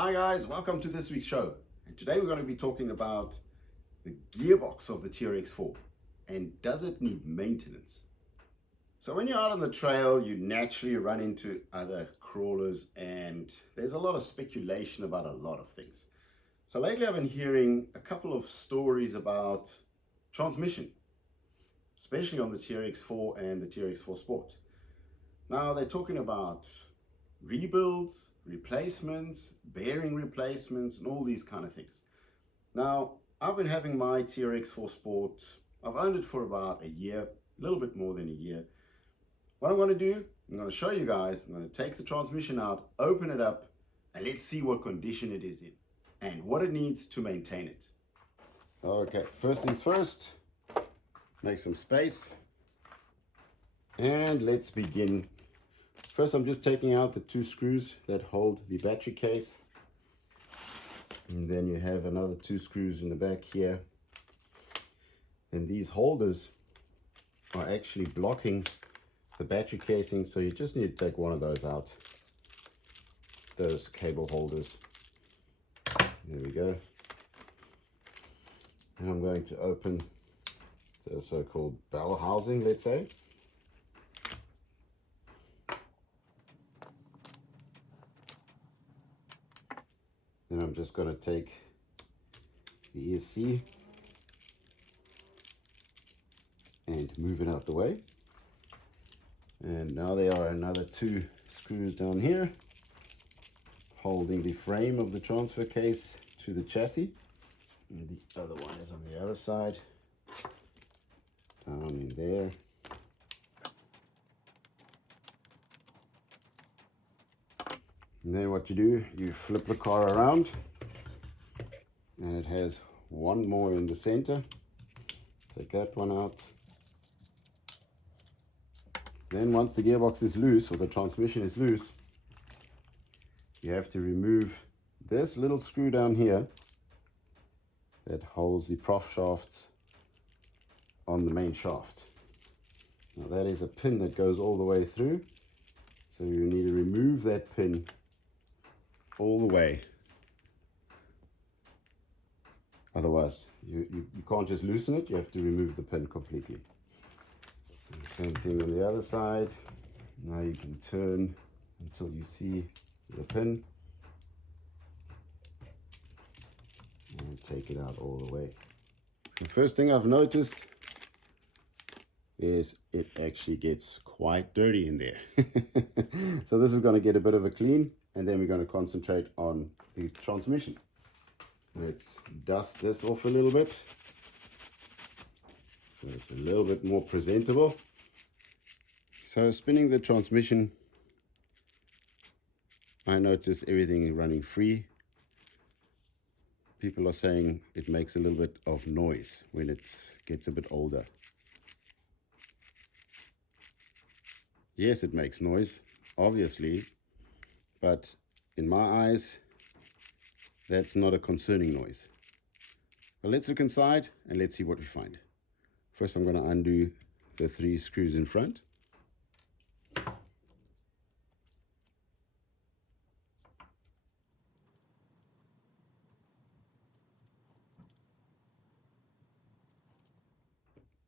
Hi guys, welcome to this week's show. And today we're going to be talking about the gearbox of the TRX4 and does it need maintenance? So when you're out on the trail, you naturally run into other crawlers and there's a lot of speculation about a lot of things. So lately I've been hearing a couple of stories about transmission, especially on the TRX4 and the TRX4 Sport. Now they're talking about rebuilds, replacements, bearing replacements, and all these kind of things. Now, I've been having my TRX4 Sport, I've owned it for about a year, a little bit more than a year. What I'm going to do, I'm going to show you guys, I'm going to take the transmission out, open it up, and let's see what condition it is in and what it needs to maintain it. Okay, first things first, make some space, and let's begin. First, I'm just taking out the two screws that hold the battery case. And then you have another two screws in the back here. And these holders are actually blocking the battery casing, so you just need to take one of those out. Those cable holders. There we go. And I'm going to open the so-called bell housing, let's say. Then I'm just going to take the ESC and move it out the way. And now there are another two screws down here holding the frame of the transfer case to the chassis. And the other one is on the other side, down in there. And then what you do, you flip the car around and it has one more in the center. Take that one out. Then once the gearbox is loose or the transmission is loose, you have to remove this little screw down here that holds the prof shafts on the main shaft. Now that is a pin that goes all the way through, so you need to remove that pin all the way. Otherwise, you can't just loosen it, you have to remove the pin completely. Same thing on the other side. Now you can turn until you see the pin and take it out all the way. The first thing I've noticed is it actually gets quite dirty in there. So this is going to get a bit of a clean, and then we're going to concentrate on the transmission. Let's dust this off a little bit so it's a little bit more presentable. So spinning the transmission, I notice everything running free. People are saying it makes a little bit of noise when it gets a bit older. Yes, it makes noise, obviously, but in my eyes, that's not a concerning noise. But let's look inside and let's see what we find. First, I'm going to undo the three screws in front.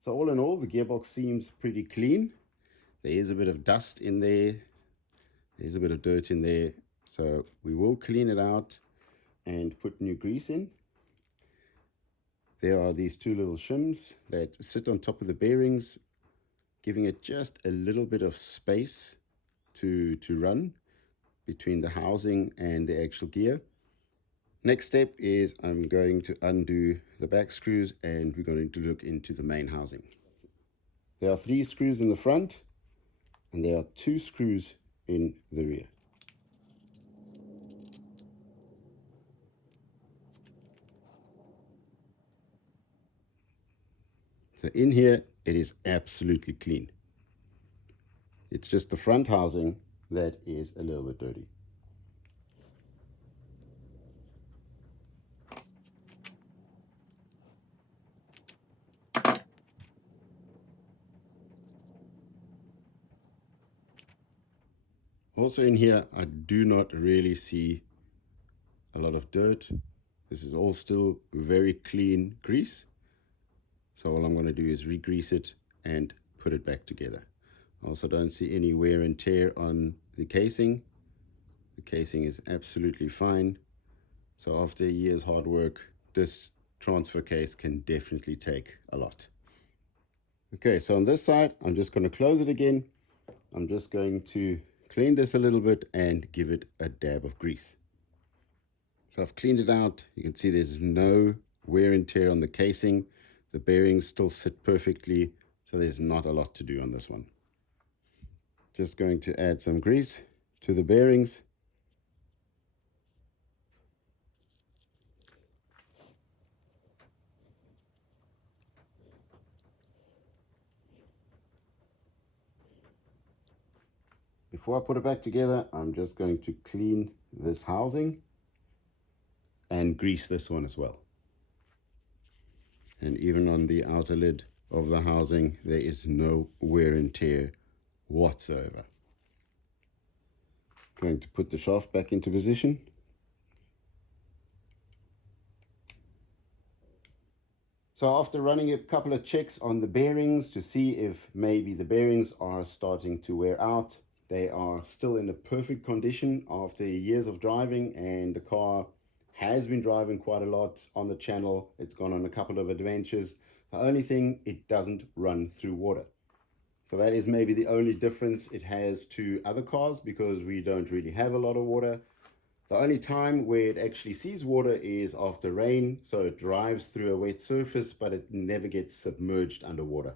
So all in all, the gearbox seems pretty clean. There is a bit of dust in there. There's a bit of dirt in there. So we will clean it out and put new grease in. There are these two little shims that sit on top of the bearings, giving it just a little bit of space to run between the housing and the actual gear. Next step is I'm going to undo the back screws and we're going to look into the main housing. There are three screws in the front and there are two screws in the rear. So in here, it is absolutely clean. It's just the front housing that is a little bit dirty. Also in here, I do not really see a lot of dirt. This is all still very clean grease. So all I'm going to do is re-grease it and put it back together. I also don't see any wear and tear on the casing. The casing is absolutely fine. So after a year's hard work, this transfer case can definitely take a lot. Okay, so on this side, I'm just going to close it again. I'm just going to clean this a little bit and give it a dab of grease. So I've cleaned it out. You can see there's no wear and tear on the casing. The bearings still sit perfectly, so there's not a lot to do on this one. Just going to add some grease to the bearings. Before I put it back together, I'm just going to clean this housing and grease this one as well. And even on the outer lid of the housing, there is no wear and tear whatsoever. Going to put the shaft back into position. So after running a couple of checks on the bearings to see if maybe the bearings are starting to wear out, they are still in a perfect condition after years of driving, and the car has been driving quite a lot on the channel. It's gone on a couple of adventures. The only thing, it doesn't run through water. So that is maybe the only difference it has to other cars, because we don't really have a lot of water. The only time where it actually sees water is after rain, so it drives through a wet surface, but it never gets submerged underwater.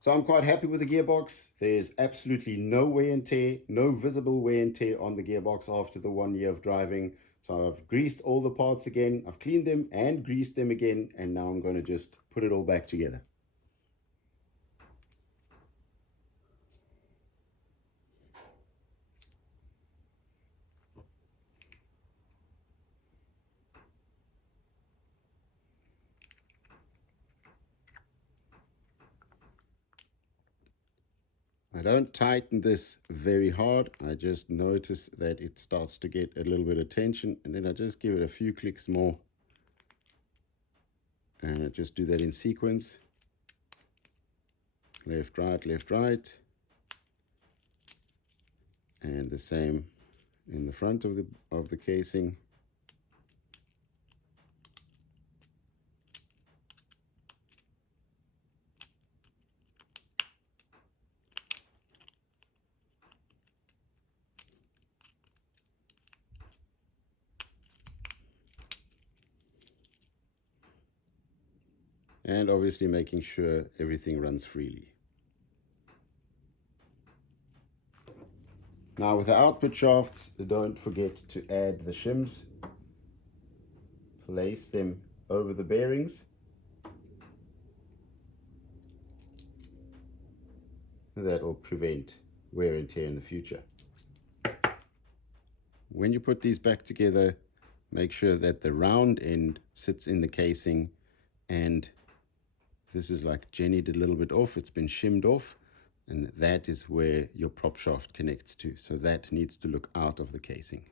So I'm quite happy with the gearbox. There's absolutely no wear and tear, no visible wear and tear on the gearbox after the 1 year of driving. So I've greased all the parts again, I've cleaned them and greased them again, and now I'm going to just put it all back together. I don't tighten this very hard. I just notice that it starts to get a little bit of tension, and then I just give it a few clicks more. And I just do that in sequence. Left, right. And the same in the front of the casing. And obviously making sure everything runs freely. Now with the output shafts, don't forget to add the shims. Place them over the bearings. That will prevent wear and tear in the future. When you put these back together, make sure that the round end sits in the casing, and this is like jennied a little bit off, it's been shimmed off, and that is where your prop shaft connects to. So that needs to look out of the casing.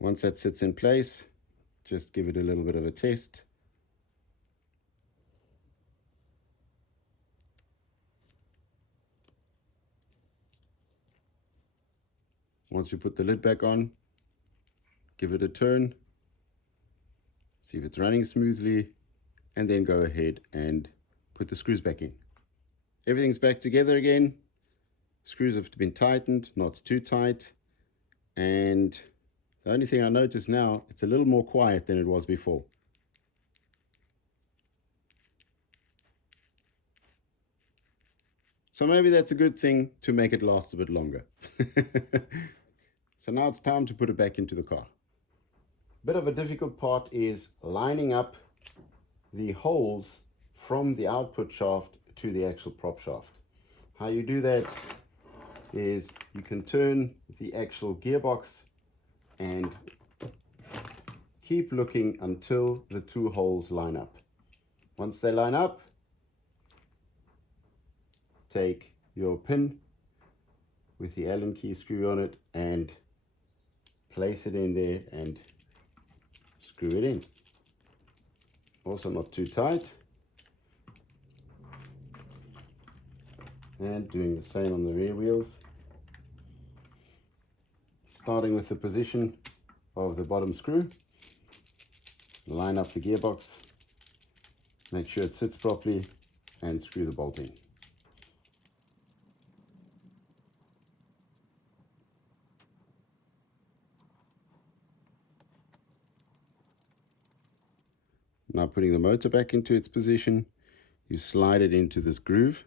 Once that sits in place, just give it a little bit of a test. Once you put the lid back on, give it a turn, see if it's running smoothly, and then go ahead and put the screws back in. Everything's back together again. Screws have been tightened, not too tight. And the only thing I notice now, it's a little more quiet than it was before. So maybe that's a good thing to make it last a bit longer. So now it's time to put it back into the car. Bit of a difficult part is lining up the holes from the output shaft to the actual prop shaft. How you do that is you can turn the actual gearbox and keep looking until the two holes line up. Once they line up, take your pin with the Allen key screw on it and place it in there and screw it in. Also not too tight. And doing the same on the rear wheels. Starting with the position of the bottom screw. Line up the gearbox. Make sure it sits properly and screw the bolt in. Now putting the motor back into its position, you slide it into this groove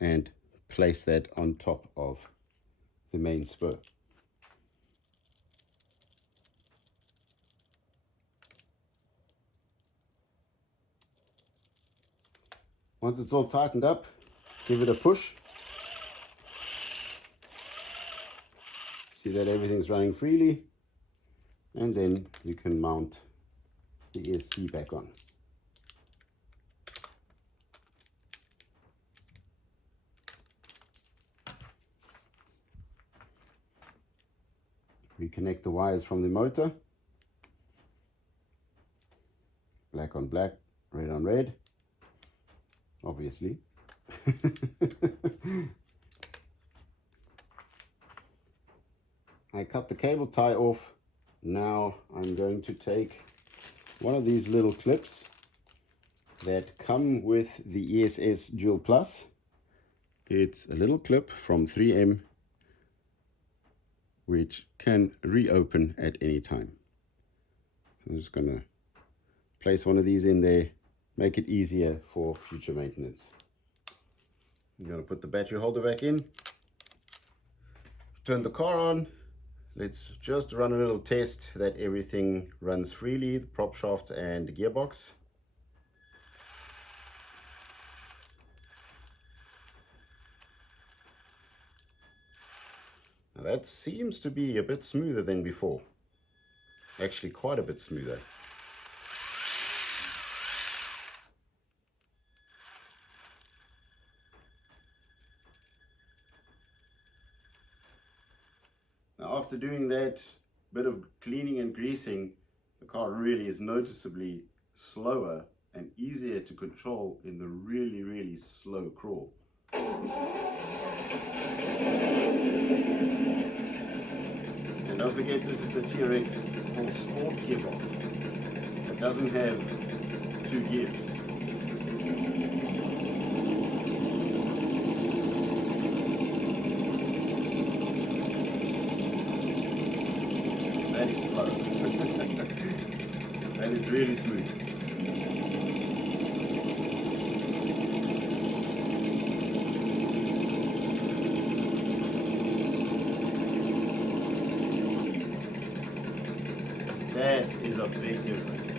and place that on top of the main spur. Once it's all tightened up, give it a push. See that everything's running freely, and then you can mount the ESC back on. Reconnect the wires from the motor. Black on black, red on red, obviously. I cut the cable tie off. Now I'm going to take one of these little clips that come with the ESS Dual Plus. It's a little clip from 3M which can reopen at any time. So I'm just going to place one of these in there, make it easier for future maintenance. I'm going to put the battery holder back in, turn the car on. Let's just run a little test that everything runs freely, the prop shafts and the gearbox. Now that seems to be a bit smoother than before. Actually quite a bit smoother. Now after doing that bit of cleaning and greasing, the car really is noticeably slower and easier to control in the really slow crawl. And don't forget, this is the TRX4 Sport gearbox. It doesn't have 2 gears. That is slow. That is really smooth. That is a big difference.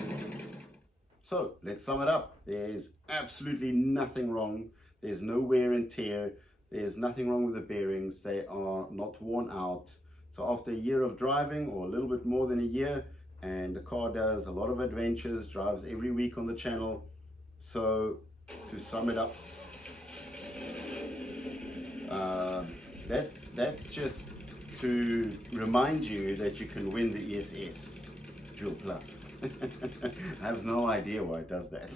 So let's sum it up. There's absolutely nothing wrong. There's no wear and tear. There's nothing wrong with the bearings. They are not worn out. So after a year of driving, or a little bit more than a year, and the car does a lot of adventures, drives every week on the channel. So to sum it up, that's just to remind you that you can win the ESS Dual Plus. I have no idea why it does that.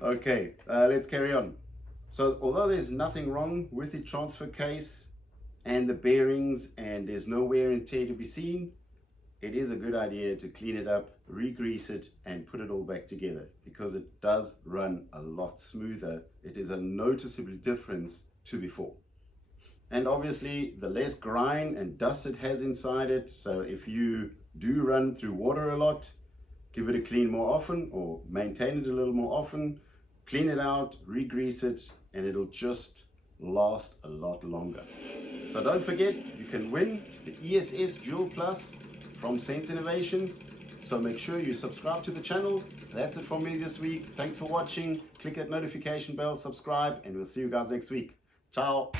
Okay, let's carry on. So although there's nothing wrong with the transfer case and the bearings, and there's no wear and tear to be seen, it is a good idea to clean it up, re-grease it, and put it all back together, because it does run a lot smoother. It is a noticeable difference to before. And obviously the less grime and dust it has inside it, so if you do run through water a lot, give it a clean more often, or maintain it a little more often, clean it out, re-grease it, and it'll just last a lot longer. So don't forget, you can win the ESS Dual Plus from Sense Innovations. So make sure you subscribe to the channel. That's it from me this week. Thanks for watching. Click that notification bell, subscribe, and we'll see you guys next week. Ciao.